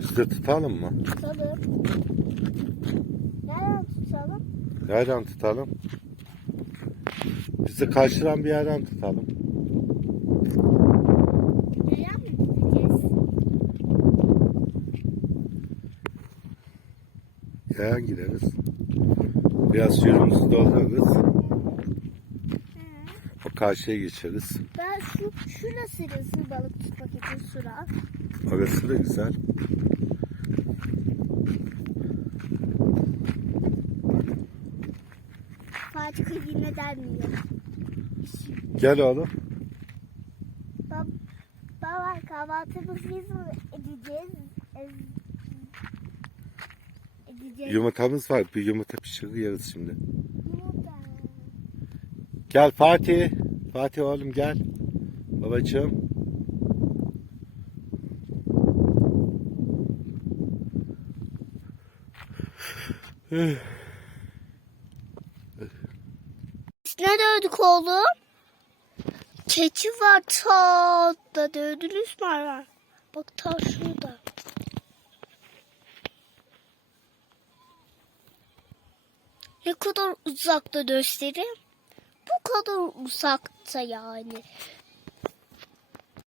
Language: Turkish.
Biz de tutalım mı? Tutalım. Nereden tutalım? Nereden tutalım? Bizi karşılan bir yerden tutalım. Nereden mi gideceğiz? Yayan gideriz. Biraz suyumuzu doldururuz. Karşıya geçeriz. Ben şu şurası sığ balık tutmak için sıra. Orası da güzel. Fatih yine dermiyor. Gel oğlum. Bab baba kahvaltımızı biz mi edeceğiz? Edeceğiz. Yumurtamız var. Bir yumurta pişirir yeriz şimdi. Gel Fatih. Fatih oğlum gel. Babacığım. Ne dövdük oğlum? Keçi var ta dövdünüz mü hayvan? Bak ta şurada. Ne kadar uzakta göstereyim? Bu kadar uzakta yani.